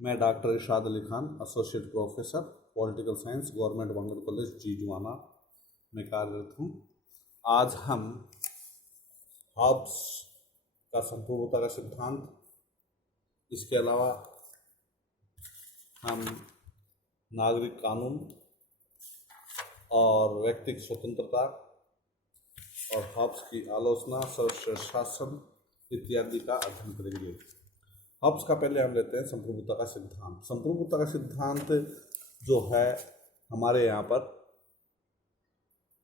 मैं doctor Irshad Ali Khan, associate professor political science, government Bangal college जीजुआना में कार्यरत हूँ। आज हम हॉब्स का संप्रभुता का सिद्धांत, इसके अलावा हम नागरिक कानून और व्यक्तिक स्वतंत्रता और हॉब्स की आलोचना, सर्वश्रेष्ठ शासन इत्यादि का अध्ययन करेंगे। हॉब्स का पहले हम लेते हैं संप्रभुता का सिद्धांत। संप्रभुता का सिद्धांत जो है हमारे यहाँ पर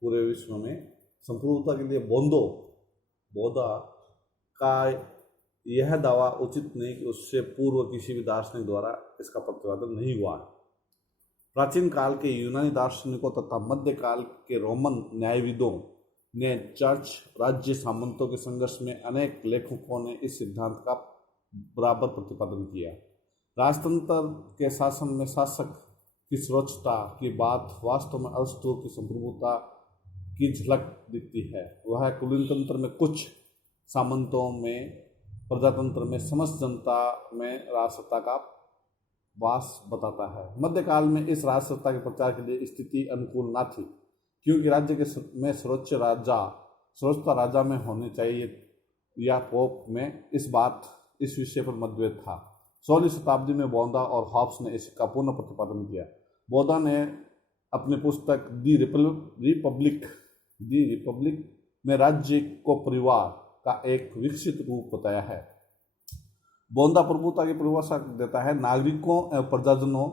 पूरे विश्व में संप्रभुता के लिए बोधा का यह दावा उचित नहीं कि उससे पूर्व किसी भी दार्शनिक द्वारा इसका प्रतिपादन नहीं हुआ है। प्राचीन काल के यूनानी दार्शनिकों तथा मध्यकाल के रोमन न्यायविदों ने चर्च राज्य सामंतों के संघर्ष में अनेक लेखकों ने इस सिद्धांत का बराबर प्रतिपादन किया। राजतंत्र के शासन में शासक की सर्वोच्चता की बात वास्तव में अरस्तु की संप्रभुता की झलक दिखती है। वह कुलीन तंत्र में कुछ सामंतों में, प्रजातंत्र में समस्त जनता में राजसत्ता का वास बताता है। मध्यकाल में इस राजसत्ता के प्रचार के लिए स्थिति अनुकूल न थी, क्योंकि राज्य के में सर्वोच्चता राजा में होनी चाहिए या पोप में, इस विषय पर मतभेद था। 16वीं शताब्दी में बोधा और हॉब्स ने इसका पुनः प्रतिपादन किया। बोधा ने अपनी पुस्तक दी रिपब्लिक में राज्य को परिवार का एक विकसित रूप बताया है। बोधा प्रभुता की परिभाषा देता है, नागरिकों एवं प्रजाजनों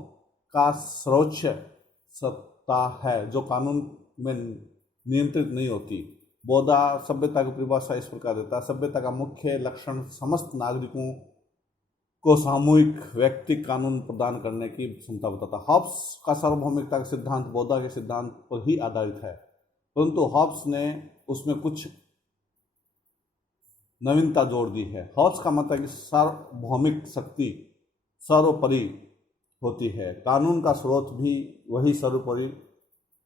का सर्वोच्च सत्ता है जो कानून में नियंत्रित नहीं होती। बोधा सभ्यता की परिभाषा इस प्रकार देता है, सभ्यता का मुख्य लक्षण समस्त नागरिकों को सामूहिक व्यक्तिक कानून प्रदान करने की क्षमता बताता है। हॉब्स का सार्वभौमिकता का सिद्धांत बोधा के सिद्धांत पर ही आधारित है, परंतु हॉब्स ने उसमें कुछ नवीनता जोड़ दी है। हॉब्स का मत है कि सार्वभौमिक शक्ति सर्वोपरि होती है, कानून का स्रोत भी वही सर्वोपरि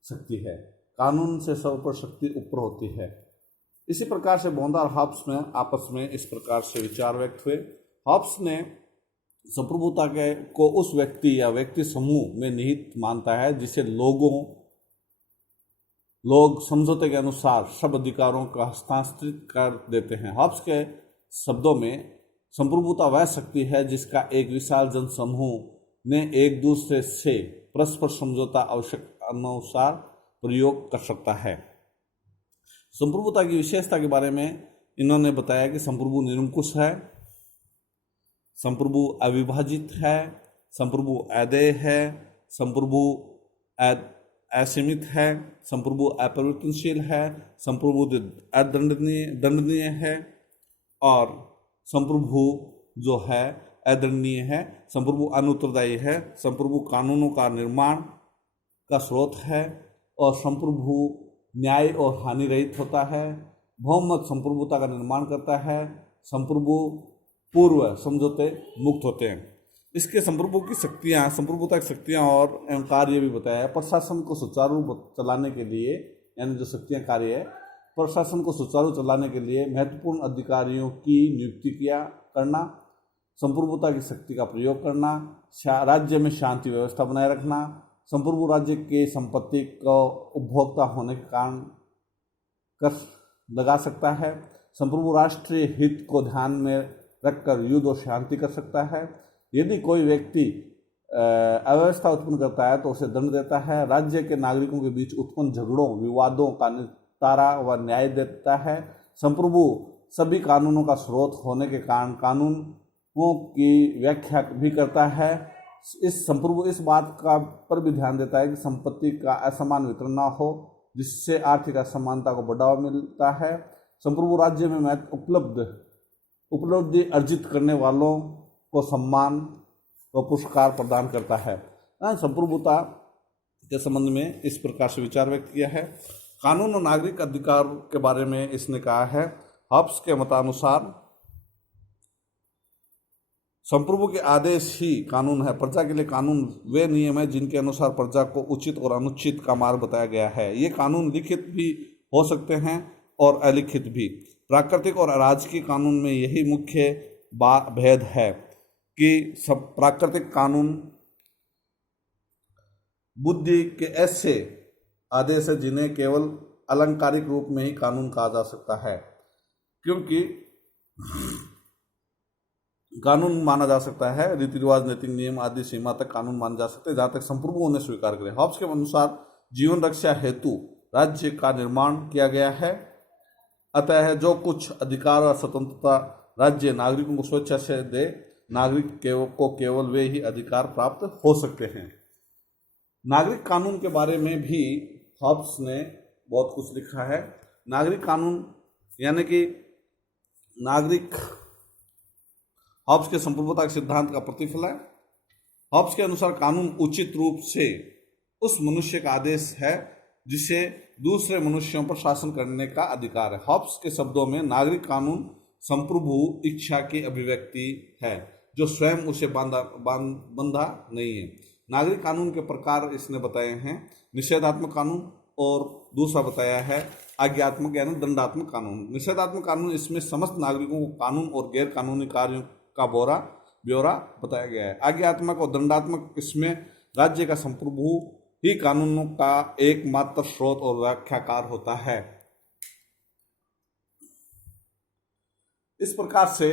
शक्ति है, कानून से सर्वोपरि शक्ति ऊपर होती है। इसी प्रकार से बोधा और हॉब्स में आपस में इस प्रकार से विचार व्यक्त हुए। हॉब्स ने संप्रभुता को उस व्यक्ति या व्यक्ति समूह में निहित मानता है जिसे लोग समझौते के अनुसार सब अधिकारों का हस्तांतरित कर देते हैं। हॉब्स के शब्दों में संप्रभुता वह शक्ति है जिसका एक विशाल जनसमूह ने एक दूसरे से परस्पर समझौता आवश्यक अनुसार प्रयोग कर सकता है। संप्रभुता की विशेषता के बारे में इन्होंने बताया कि संप्रभु निरंकुश है, संप्रभु अविभाजित है, संप्रभु अदेय है, संप्रभु असीमित है, संप्रभु अपरिवर्तनशील है, संप्रभु दंडनीय है और संप्रभु जो है अदंडनीय है, संप्रभु अनुत्तरदायी है, संप्रभु कानूनों का निर्माण का स्रोत है और संप्रभु न्याय और हानि रहित होता है। बहुमत संप्रभुता का निर्माण करता है, संप्रभु पूर्व समझौते मुक्त होते हैं। इसके संप्रभु की शक्तियाँ, संप्रभुता की शक्तियाँ और कार्य भी बताया है। प्रशासन को सुचारू चलाने के लिए, यानी जो शक्तियाँ कार्य है, प्रशासन को सुचारू चलाने के लिए महत्वपूर्ण अधिकारियों की नियुक्ति करना, संप्रभुता की शक्ति का प्रयोग करना, राज्य में शांति व्यवस्था बनाए रखना, संप्रभु राज्य के संपत्ति को उपभोक्ता होने के कारण कर लगा सकता है, संप्रभु राष्ट्रीय हित को ध्यान में रखकर युद्ध और शांति कर सकता है। यदि कोई व्यक्ति अव्यवस्था उत्पन्न करता है तो उसे दंड देता है, राज्य के नागरिकों के बीच उत्पन्न झगड़ों विवादों का निपटारा व न्याय देता है। संप्रभु सभी कानूनों का स्रोत होने के कारण कानूनों की व्याख्या भी करता है। इस संप्रभु इस बात का पर भी ध्यान देता है कि संपत्ति का असमान वितरण न हो, जिससे आर्थिक असमानता को बढ़ावा मिलता है। संप्रभु राज्य में उपलब्धि अर्जित करने वालों को सम्मान व पुरस्कार प्रदान करता है। संप्रभुता के संबंध में इस प्रकार से विचार व्यक्त किया है। कानून और नागरिक अधिकार के बारे में इसने कहा है, हॉब्स के मतानुसार संप्रभु के आदेश ही कानून है। प्रजा के लिए कानून वे नियम है जिनके अनुसार प्रजा को उचित और अनुचित का मार्ग बताया गया है। ये कानून लिखित भी हो सकते हैं और अलिखित भी। प्राकृतिक और राजकीय कानून में यही मुख्य भेद है कि सब प्राकृतिक कानून बुद्धि के ऐसे आदेश है जिन्हें केवल अलंकारिक रूप में ही कानून कहा जा सकता है, क्योंकि कानून माना जा सकता है रीति रिवाज, नैतिक नियम आदि सीमा तक कानून माने जा सकते हैं जहां तक संप्रभु उन्हें स्वीकार करें। हॉब्स के अनुसार जीवन रक्षा हेतु राज्य का निर्माण किया गया है, अतः जो कुछ अधिकार और स्वतंत्रता राज्य नागरिकों को स्वेच्छा से दे, नागरिक को केवल वे ही अधिकार प्राप्त हो सकते हैं। नागरिक कानून के बारे में भी हॉब्स ने बहुत कुछ लिखा है। नागरिक कानून यानी कि नागरिक हॉब्स के संप्रभुता के सिद्धांत का प्रतिफल है। हॉब्स के अनुसार कानून उचित रूप से उस मनुष्य का आदेश है जिसे दूसरे मनुष्यों पर शासन करने का अधिकार है। हॉब्स के शब्दों में नागरिक कानून संप्रभु इच्छा की अभिव्यक्ति है जो स्वयं उसे बंधा नहीं है। नागरिक कानून के प्रकार इसने बताए हैं, निषेधात्मक कानून और दूसरा बताया है आज्ञात्मक यानी दंडात्मक कानून। निषेधात्मक कानून इसमें समस्त नागरिकों को कानून और गैर कानूनी कार्यों का ब्यौरा बताया गया है। आज्ञात्मक और दंडात्मक इसमें राज्य का संप्रभु ही कानूनों का एकमात्र स्रोत और व्याख्याकार होता है। इस प्रकार से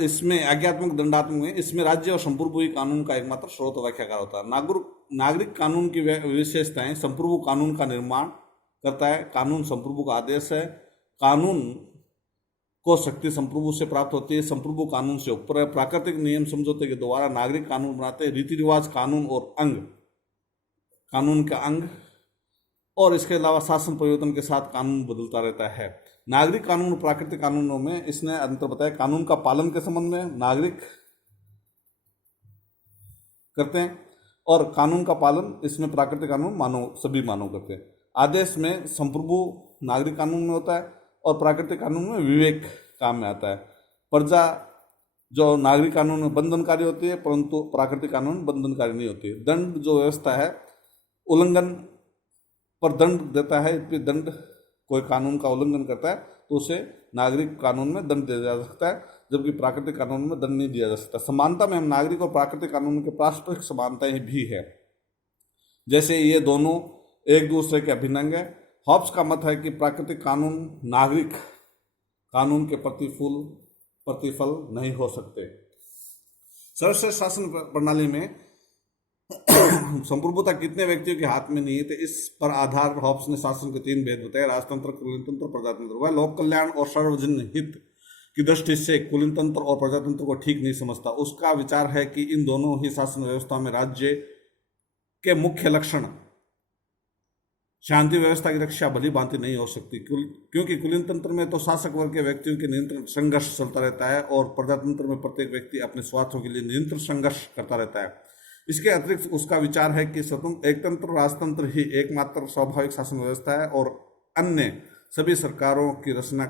इसमें आज्ञात्मक दंडात्मक में इसमें राज्य और संप्रभु ही कानून का एकमात्र स्रोत और व्याख्याकार होता है। नागरिक कानून की विशेषताएं, संप्रभु कानून का निर्माण करता है, कानून संप्रभु का आदेश है, कानून को शक्ति संप्रभु से प्राप्त होती है, संप्रभु कानून से ऊपर है, प्राकृतिक नियम समझौते के द्वारा नागरिक कानून बनाते हैं, रीति रिवाज कानून और अंग कानून का अंग, और इसके अलावा शासन परिवर्तन के साथ कानून बदलता रहता है। नागरिक कानून और प्राकृतिक कानूनों में इसने अंतर बताया। कानून का पालन के संबंध में नागरिक करते हैं और कानून का पालन इसमें प्राकृतिक कानून सभी मानव करते हैं। आदेश में संप्रभु नागरिक कानून में होता है और प्राकृतिक कानून में विवेक काम में आता है। प्रजा जो नागरिक कानून में बंधनकारी होती है परंतु प्राकृतिक कानून बंधनकारी नहीं होती है। दंड जो व्यवस्था है उल्लंघन पर दंड देता है, दंड कोई कानून का उल्लंघन करता है तो उसे नागरिक कानून में दंड दिया जा सकता है, जबकि प्राकृतिक कानून में दंड नहीं दिया जा सकता। समानता में हम नागरिक और प्राकृतिक कानून के पारस्परिक समानताएं भी है, जैसे ये दोनों एक दूसरे के अभिन्न अंग है। हॉब्स का मत है कि प्राकृतिक कानून नागरिक कानून के प्रतिफल नहीं हो सकते। सर्वश्रेष्ठ शासन प्रणाली में संप्रभुता कितने व्यक्तियों के हाथ में नहीं है, तो इस पर आधार हॉब्स ने शासन के 3 भेद बताए, राजतंत्र, कुलीनतंत्र, प्रजातंत्र। वह लोक कल्याण और सार्वजनिक हित की दृष्टि से कुलीनतंत्र और प्रजातंत्र को ठीक नहीं समझता। उसका विचार है कि इन दोनों ही शासन व्यवस्था में राज्य के मुख्य लक्षण शांति व्यवस्था की रक्षा भली भांति नहीं हो सकती, क्योंकि कुलीनतंत्र में तो शासक वर्ग के व्यक्तियों के निरंतर संघर्ष चलता रहता है और प्रजातंत्र में प्रत्येक व्यक्ति अपने स्वार्थों के लिए निरंतर संघर्ष करता रहता है। इसके अतिरिक्त उसका विचार है कि स्वतंत्र एकतंत्र राजतंत्र ही एकमात्र स्वाभाविक शासन व्यवस्था है और अन्य सभी सरकारों की रचना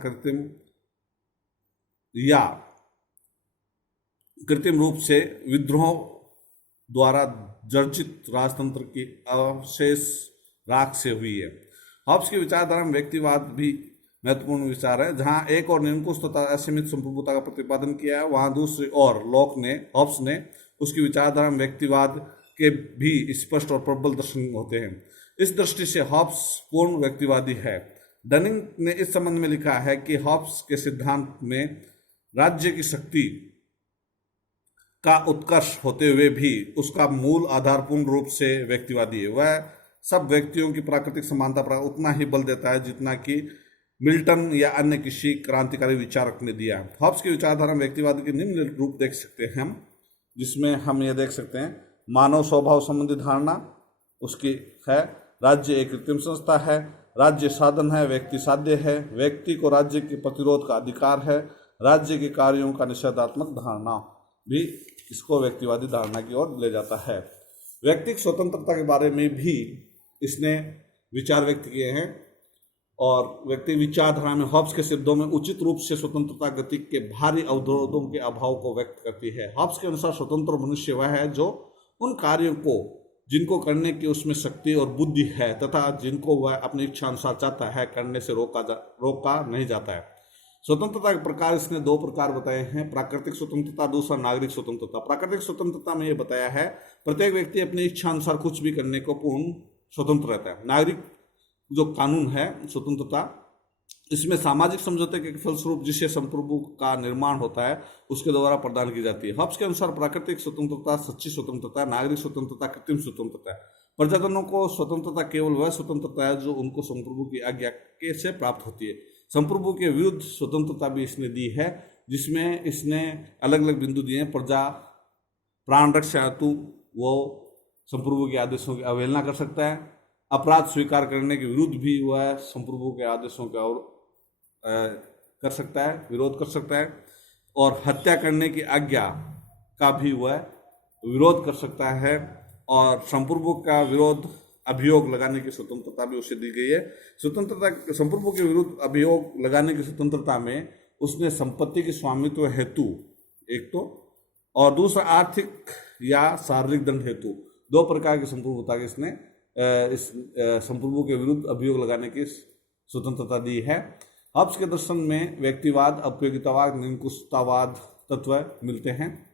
कृत्रिम रूप से विद्रोह द्वारा जर्जित राजतंत्र की अवशेष राख से हुई है। हॉब्स की विचारधारा में व्यक्तिवाद भी महत्वपूर्ण विचार है। जहां एक और निरंकुश तथा असीमित संप्रभुता का प्रतिपादन किया है, वहां दूसरी ओर हॉब्स ने उसकी विचारधारा में व्यक्तिवाद के भी स्पष्ट और प्रबल दर्शन होते हैं। इस दृष्टि से हॉब्स पूर्ण व्यक्तिवादी है। डनिंग ने इस संबंध में लिखा है कि हॉब्स के सिद्धांत में राज्य की शक्ति का उत्कर्ष होते हुए भी उसका मूल आधार पूर्ण रूप से व्यक्तिवादी है। वह सब व्यक्तियों की प्राकृतिक समानता पर उतना ही बल देता है जितना कि मिल्टन या अन्य किसी क्रांतिकारी विचारक ने दिया। हॉब्स की विचारधारा में व्यक्तिवाद के निम्न रूप देख सकते हैं हम, जिसमें हम ये देख सकते हैं मानव स्वभाव संबंधी धारणा उसकी है, राज्य एक कृत्रिम संस्था है, राज्य साधन है, व्यक्ति साध्य है, व्यक्ति को राज्य के प्रतिरोध का अधिकार है, राज्य के कार्यों का निषेधात्मक धारणा भी इसको व्यक्तिवादी धारणा की ओर ले जाता है। व्यक्तिक स्वतंत्रता के बारे में भी इसने विचार व्यक्त किए हैं और व्यक्ति विचारधारा में हॉब्स के शब्दों में उचित रूप से स्वतंत्रता गति के भारी अवरोधों के अभाव को व्यक्त करती है। हॉब्स के अनुसार स्वतंत्र मनुष्य वह है जो उन कार्यों को जिनको करने की उसमें शक्ति और बुद्धि है तथा जिनको वह अपनी इच्छा अनुसार चाहता है करने से रोका नहीं जाता है। स्वतंत्रता के प्रकार इसने दो प्रकार बताए हैं, प्राकृतिक स्वतंत्रता, दूसरा नागरिक स्वतंत्रता। प्राकृतिक स्वतंत्रता में ये बताया है प्रत्येक व्यक्ति अपनी इच्छा अनुसार कुछ भी करने को पूर्ण स्वतंत्र रहता है। नागरिक जो कानून है स्वतंत्रता, इसमें सामाजिक समझौते के फलस्वरूप जिससे संप्रभु का निर्माण होता है उसके द्वारा प्रदान की जाती है। हॉब्स के अनुसार प्राकृतिक स्वतंत्रता सच्ची स्वतंत्रता, नागरिक स्वतंत्रता कृत्रिम स्वतंत्रता है। प्रजाजनों को स्वतंत्रता केवल वह स्वतंत्रता है जो उनको संप्रभु की आज्ञा के से प्राप्त होती है। संप्रभु के विरुद्ध स्वतंत्रता भी इसने दी है, जिसमें इसने अलग अलग बिंदु दिए हैं। प्रजा प्राण रक्षा हेतु वो संप्रभु के आदेशों की अवहेलना कर सकता है। अपराध स्वीकार करने के विरुद्ध भी वह संप्रभु के आदेशों का कर सकता है, विरोध कर सकता है। और हत्या करने की आज्ञा का भी वह विरोध कर सकता है। और संप्रभु का विरोध अभियोग लगाने की स्वतंत्रता भी उसे दी गई है। स्वतंत्रता संप्रभु के विरुद्ध अभियोग लगाने की स्वतंत्रता में उसने संपत्ति के स्वामित्व हेतु एक तो, और दूसरा आर्थिक या शारीरिक दंड हेतु, दो प्रकार की संप्रभुता की इसने इस संप्रभु के विरुद्ध अभियोग लगाने की स्वतंत्रता दी है। हॉब्स के दर्शन में व्यक्तिवाद, उपयोगितावाद, निरंकुशतावाद तत्व मिलते हैं।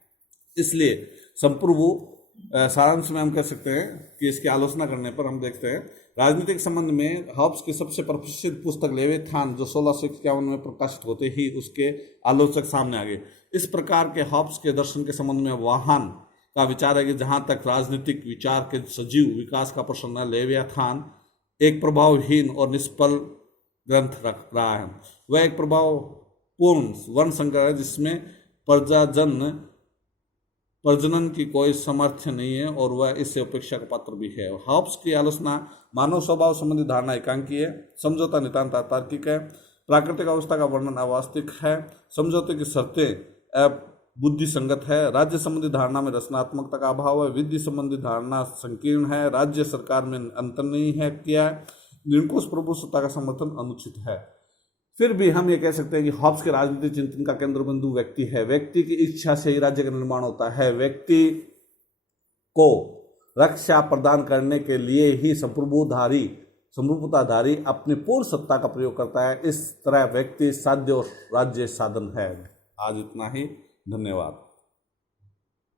इसलिए संप्रभु सारांश में हम कह सकते हैं कि इसकी आलोचना करने पर हम देखते हैं राजनीतिक संबंध में हॉब्स की सबसे प्रसिद्ध पुस्तक लेविथान जो 1651 में प्रकाशित होते ही उसके आलोचक सामने आ गए। इस प्रकार के हॉब्स के दर्शन के संबंध में वाहन का विचार है कि जहां तक राजनीतिक विचार के सजीव विकास का प्रश्न है, लेविथान एक प्रभावहीन और निष्फल ग्रंथ रख रहा है। वह एक प्रभावपूर्ण वर्ण संग्रह है जिसमें प्रजनन की कोई सामर्थ्य नहीं है और वह इससे उपेक्षा का पात्र भी है। हॉब्स की आलोचना मानव स्वभाव संबंधी धारणा एकांकी है, समझौता नितांत तार्किक है, प्राकृतिक अवस्था का वर्णन अवास्तविक है, समझौते की शर्तें बुद्धि संगत है, राज्य संबंधी धारणा में रचनात्मकता का अभाव है, विधि संबंधी धारणा संकीर्ण है, राज्य सरकार में अंतर नहीं है किया है, निरंकुश प्रभु सत्ता का समर्थन अनुचित है। फिर भी हम ये कह सकते हैं कि हॉब्स के राजनीतिक चिंतन का केंद्र बिंदु व्यक्ति है। व्यक्ति की इच्छा से ही राज्य का निर्माण होता है। व्यक्ति को रक्षा प्रदान करने के लिए ही संप्रभुताधारी अपनी पूर्ण सत्ता का प्रयोग करता है। इस तरह व्यक्ति साध्य और राज्य साधन है। आज इतना ही, धन्यवाद।